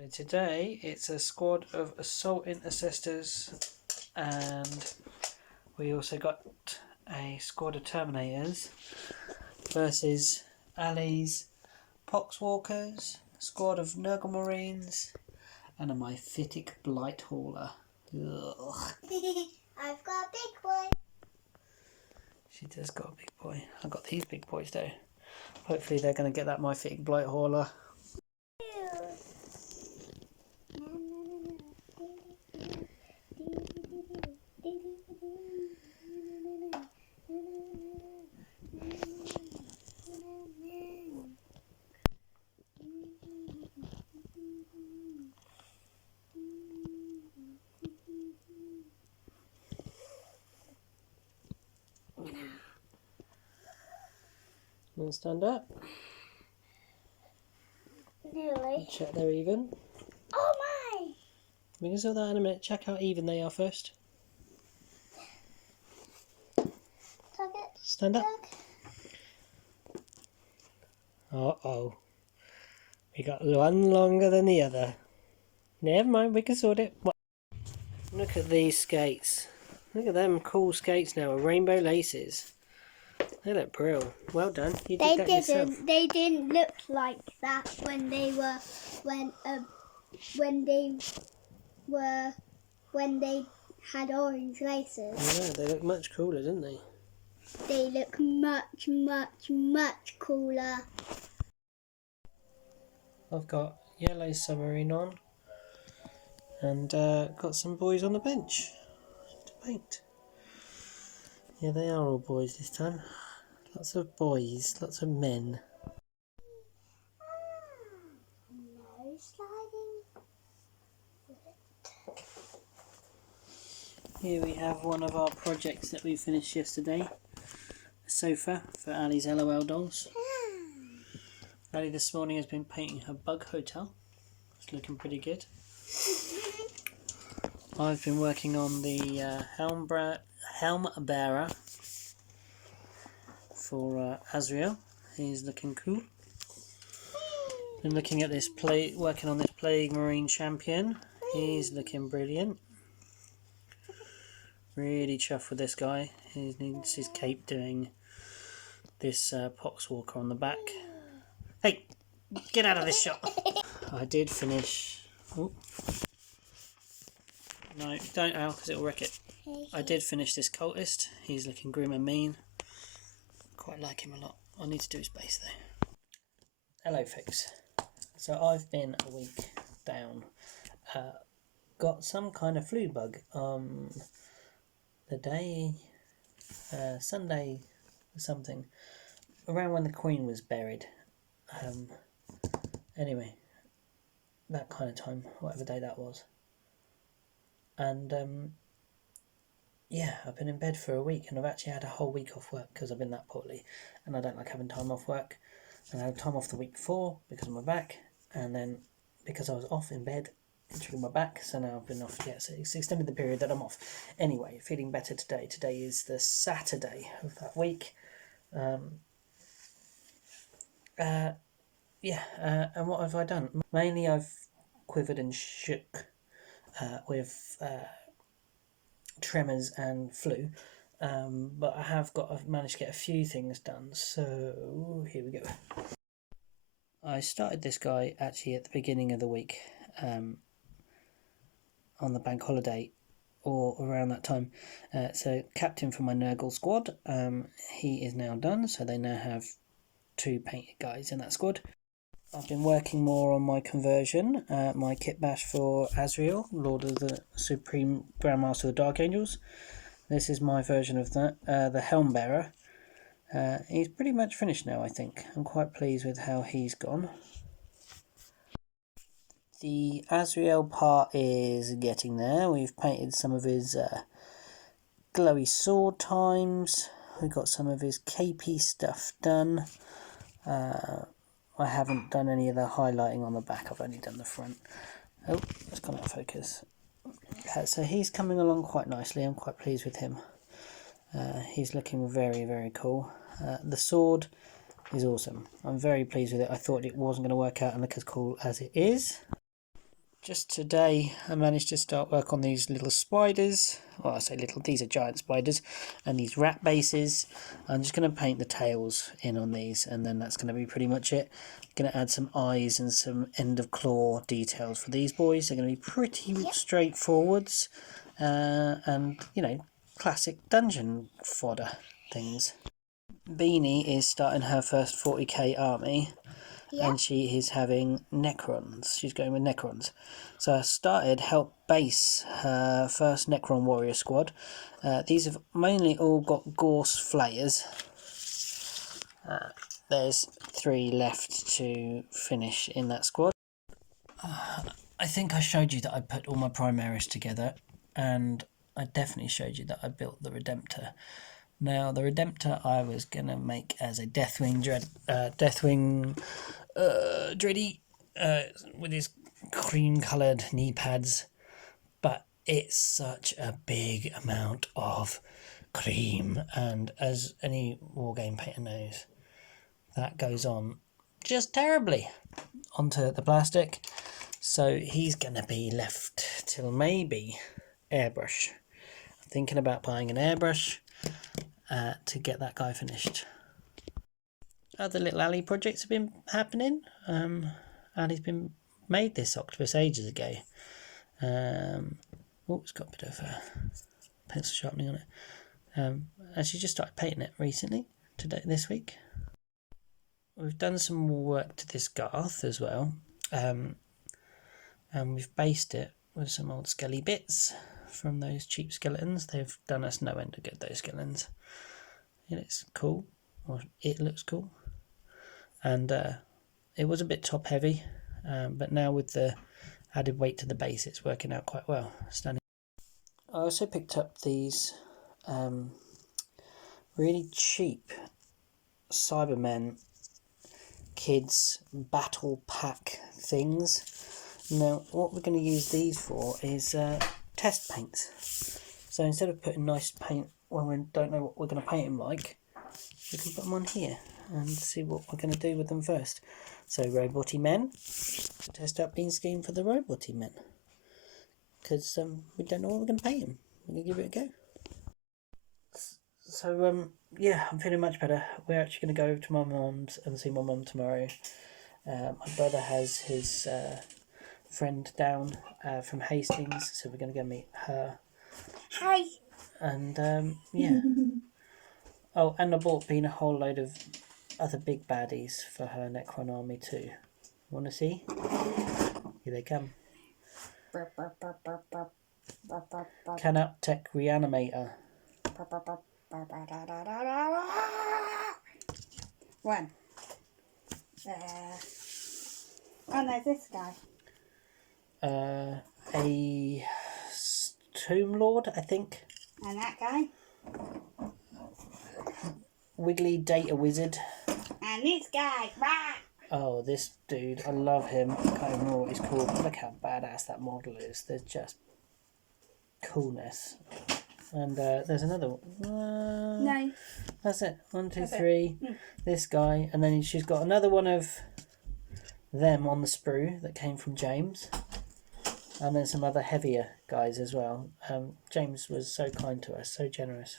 So today it's a squad of assault intercessors, and we also got a squad of terminators versus Ali's poxwalkers, a squad of Nurgle marines, and a mythic blight hauler. Ugh. I've got a big boy. She does got a big boy. I've got these big boys though. Hopefully they're going to get that mythic blight hauler. And stand up. Nearly. Check they're even. Oh my! We can sort that in a minute. Check how even they are first. Tug it. Stand up. Tug. Uh-oh. We got one longer than the other. Never mind, we can sort it. Look at these skates. Look at them cool skates now with rainbow laces. They look brill. Well done. You did that yourself. They didn't look like that when they had orange laces. I know, they look much cooler, didn't they? They look much cooler. I've got yellow submarine on and got some boys on the bench to paint. Yeah, they are all boys this time. Lots of boys, lots of men. No sliding. Here we have one of our projects that we finished yesterday. A sofa for Ali's LOL dolls. Ali this morning has been painting her bug hotel. It's looking pretty good. I've been working on the helm bearer for Asriel. He's looking cool. Been looking at this working on this plague marine champion. He's looking brilliant. Really chuffed with this guy. He needs his cape doing this poxwalker on the back. Hey, get out of this shot! I did finish. Ooh. No, don't, Al, because it'll wreck it. I did finish this cultist. He's looking grim and mean. Quite like him a lot. I need to do his base though. Hello, folks. So I've been a week down. Got some kind of flu bug. The day, Sunday, something, around when the Queen was buried. Anyway, that kind of time, whatever day that was. And yeah, I've been in bed for a week, and I've actually had a whole week off work because I've been that poorly, and I don't like having time off work. And I had time off the week before because of my back, and then because I was off in bed, injuring my back, so now I've been off. Yeah, so it's extended the period that I'm off. Anyway, feeling better today. Today is the Saturday of that week. And what have I done? Mainly I've quivered and shook with tremors and flu, but I've managed to get a few things done, so here we go. I started this guy actually at the beginning of the week, on the bank holiday or around that time. So captain for my Nurgle squad, he is now done, so they now have 2 painted guys in that squad. I've been working more on my conversion, my kit bash for Asriel, Lord of the Supreme Grandmaster of the Dark Angels. This is my version of that, the Helm Bearer. He's pretty much finished now, I think. I'm quite pleased with how he's gone. The Asriel part is getting there. We've painted some of his glowy sword times. We've got some of his capey stuff done. I haven't done any of the highlighting on the back, I've only done the front. Oh, it's gone out of focus. So he's coming along quite nicely, I'm quite pleased with him. He's looking very, very cool. The sword is awesome. I'm very pleased with it. I thought it wasn't going to work out and look as cool as it is. Just today I managed to start work on these little spiders. Well, I say little, these are giant spiders, and these rat bases. I'm just going to paint the tails in on these, and then that's going to be pretty much it. I'm going to add some eyes and some end of claw details for these boys. They're going to be pretty straightforwards, and you know, classic dungeon fodder things. Beanie is starting her first 40k army. Yeah. And she is having Necrons. She's going with Necrons. So I started help base her first Necron warrior squad. These have mainly all got Gorse Flayers. There's 3 left to finish in that squad. I think I showed you that I put all my Primaris together, and I definitely showed you that I built the Redemptor. Now, the Redemptor I was going to make as a Deathwing Dready with his cream coloured knee pads, but it's such a big amount of cream, and as any wargame painter knows, that goes on just terribly onto the plastic. So he's gonna be left till maybe airbrush. I'm thinking about buying an airbrush to get that guy finished. Other little Ali projects have been happening. Ali's been made this octopus ages ago. It's got a bit of pencil sharpening on it. And she just started painting it recently, this week. We've done some more work to this Garth as well. And we've based it with some old skelly bits from those cheap skeletons. They've done us no end of good, those skeletons. It looks cool. Or it looks cool. And it was a bit top heavy, but now with the added weight to the base, it's working out quite well. Stunning. I also picked up these really cheap Cybermen kids battle pack things. Now, what we're going to use these for is test paints. So instead of putting nice paint when we don't know what we're going to paint them like, we can put them on here and see what we're going to do with them first. So roboty men, test out paint scheme for the roboty men, because we don't know what we're going to paint them. We're going to give it a go. So yeah, I'm feeling much better. We're actually going to go over to my mum's and see my mum tomorrow. My brother has his friend down from Hastings, so we're going to go meet her. Hi. And yeah. Oh, and I bought Bean a whole load of other big baddies for her Necron army too. Want to see? Here they come. Canap Tech Reanimator. One. Oh no, this guy. A Tomb Lord, I think. And that guy. Wiggly Data Wizard. And this guy. Oh, this dude, I love him. I can't remember what he's called. Look how badass that model is. There's just coolness. And there's another one. No. That's it. 1, 2, 3. This guy. And then she's got another one of them on the sprue that came from James. And then some other heavier guys as well. James was so kind to us, so generous.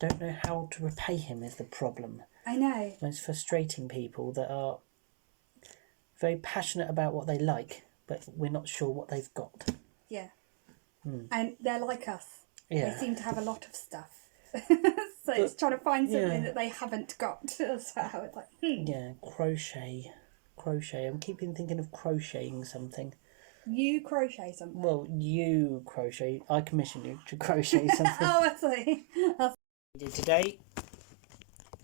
Don't know how to repay him is the problem. I know. Most frustrating people that are very passionate about what they like, but we're not sure what they've got. Yeah. And they're like us. Yeah. They seem to have a lot of stuff. So it's trying to find something that they haven't got as well. It's like, Yeah, crochet. I'm keeping thinking of crocheting something. You crochet something. Well, you crochet. I commissioned you to crochet something. Oh, I see. We did today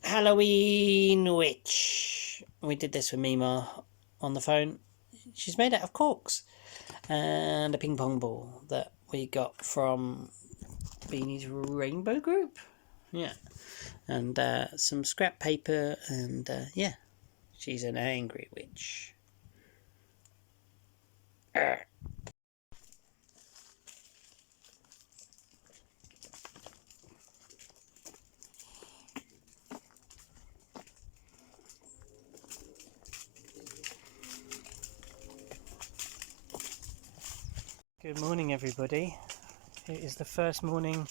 Halloween Witch. We did this with Mima on the phone. She's made out of corks and a ping pong ball that we got from Beanie's Rainbow Group. Yeah, and some scrap paper, and yeah, she's an angry witch. Good morning, everybody. It is the first morning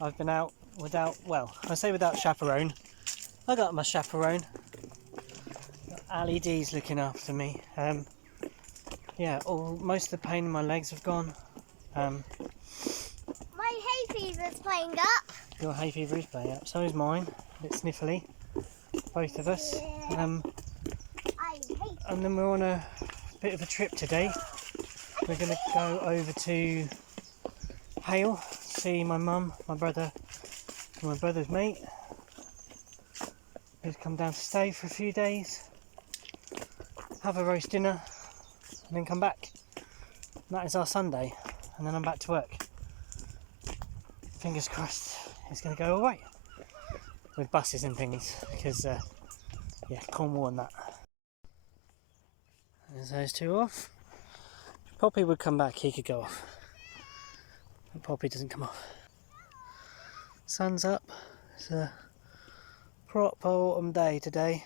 I've been out without, well, I say without chaperone. I got my chaperone. Ali D's looking after me. Yeah, most of the pain in my legs have gone. My hay fever's playing up. Your hay fever is playing up. So is mine. A bit sniffly. Both of us. I hate And then we're on a bit of a trip today. We're going to go over to Hale, see my mum, my brother, and my brother's mate, who's come down to stay for a few days, have a roast dinner, and then come back. And that is our Sunday, and then I'm back to work. Fingers crossed it's going to go all right with buses and things, because yeah, Cornwall and that. There's those two off. If Poppy would come back, he could go off. But Poppy doesn't come off. Sun's up. It's a proper autumn day today.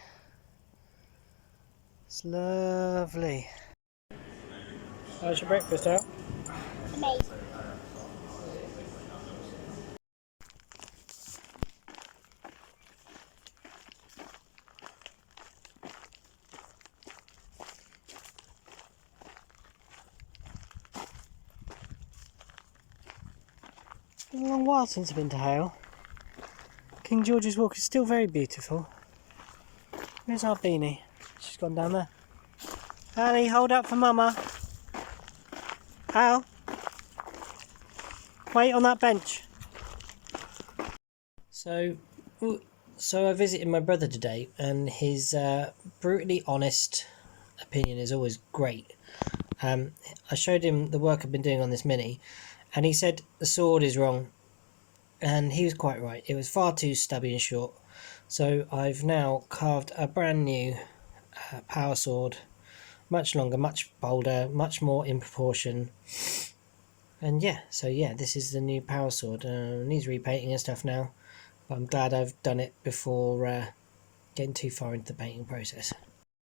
It's lovely. How's your breakfast out? amazing. It's been a long while since I've been to Hale. King George's Walk is still very beautiful. Where's our beanie? She's gone down there. Ali, hold up for Mama. Al, wait on that bench. So I visited my brother today, and his brutally honest opinion is always great. I showed him the work I've been doing on this Mini, and he said the sword is wrong, and he was quite right. It was far too stubby and short. So I've now carved a brand new power sword, much longer, much bolder, much more in proportion. And yeah, so yeah, this is the new power sword. Needs repainting and stuff now, but I'm glad I've done it before getting too far into the painting process.